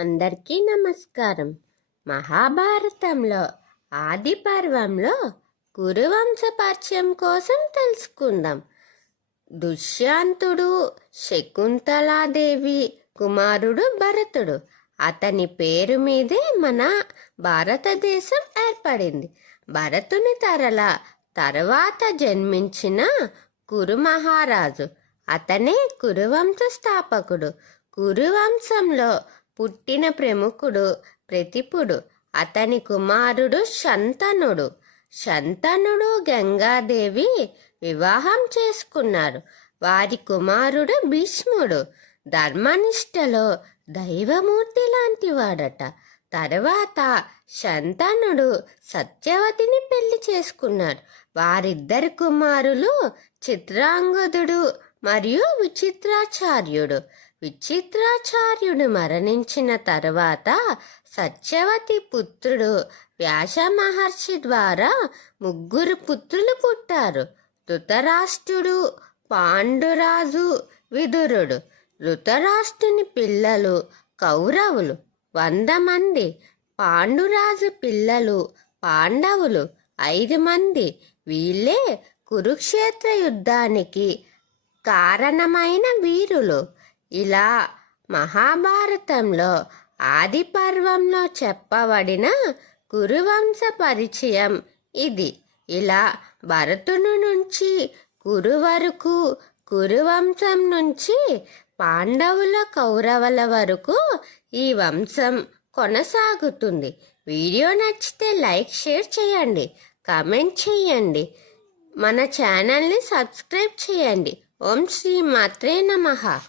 అందరికీ నమస్కారం. మహాభారతంలో ఆది పర్వంలో కురువంశ పరిచయం కోసం తెలుసుకుందాం. దుష్యాంతుడు శకుంతలాదేవి కుమారుడు భరతుడు. అతని పేరు మీదే మన భారతదేశం ఏర్పడింది. భరతుని తరల తర్వాత జన్మించిన కురు మహారాజు అతనే కురువంశ స్థాపకుడు. కురువంశంలో పుట్టిన ప్రముఖుడు ప్రతిపుడు. అతని కుమారుడు శంతనుడు. శంతనుడు గంగాదేవి వివాహం చేసుకున్నారు. వారి కుమారుడు భీష్ముడు. ధర్మనిష్టలో దైవమూర్తి లాంటివాడట. తర్వాత శంతనుడు సత్యవతిని పెళ్ళి చేసుకున్నారు. వారిద్దరు కుమారులు చిత్రాంగదుడు మరియు విచిత్రాచార్యుడు. విచిత్రాచార్యుడు మరణించిన తర్వాత సత్యవతి పుత్రుడు వ్యాస మహర్షి ద్వారా ముగ్గురు పుత్రులు పుట్టారు. ధృతరాష్ట్రుడు పాండురాజు విదురుడు. ధృతరాష్ట్రుని పిల్లలు కౌరవులు. వంద మంది. పాండురాజు పిల్లలు పాండవులు. ఐదు మంది. వీళ్ళే కురుక్షేత్ర యుద్ధానికి కారణమైన వీరులు. ఇలా మహాభారతంలో ఆది పర్వంలో చెప్పబడిన కురువంశ పరిచయం ఇది. ఇలా భరతుని నుంచి కురు వరకు కురువంశం నుంచి పాండవుల కౌరవుల వరకు ఈ వంశం కొనసాగుతుంది. వీడియో నచ్చితే లైక్ షేర్ చేయండి. కామెంట్ చేయండి. మన ఛానల్ని సబ్స్క్రైబ్ చేయండి. ఓం శ్రీ మాత్రే నమః.